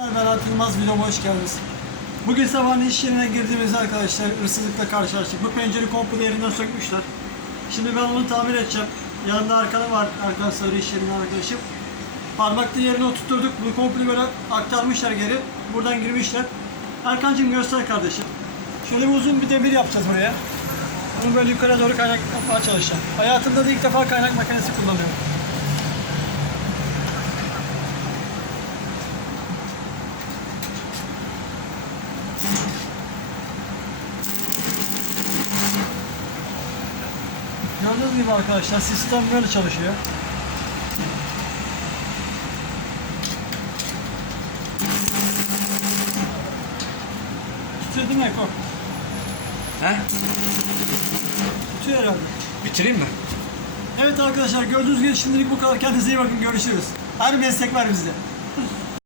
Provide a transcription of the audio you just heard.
Ben Alp Yılmaz videoma hoş geldiniz. Bugün sabahın iş yerine girdiğimizde arkadaşlar hırsızlıkla karşılaştık. Bu pencere komple yerinden sökmüşler. Şimdi ben onu tamir edeceğim. Yanında arkada var arkadaşlar iş yerinden arkadaşım. Parmaklı yerine oturtturduk. Bu komple böyle aktarmışlar geri. Buradan girmişler. Erkancığım göster kardeşim. Şöyle bir uzun bir demir yapacağız buraya. Bunu böyle yukarı doğru kaynak yapmaya çalışacağım. Hayatımda da ilk defa kaynak makinesi kullanıyorum. Gördüğünüz gibi arkadaşlar sistem böyle çalışıyor. Tutuyor değil mi Eko? He? Tutuyor herhalde. Bitireyim mi? Evet arkadaşlar gördüğünüz gibi şimdilik bu kadar. Kendinize iyi bakın görüşürüz. Her meslek var bizde.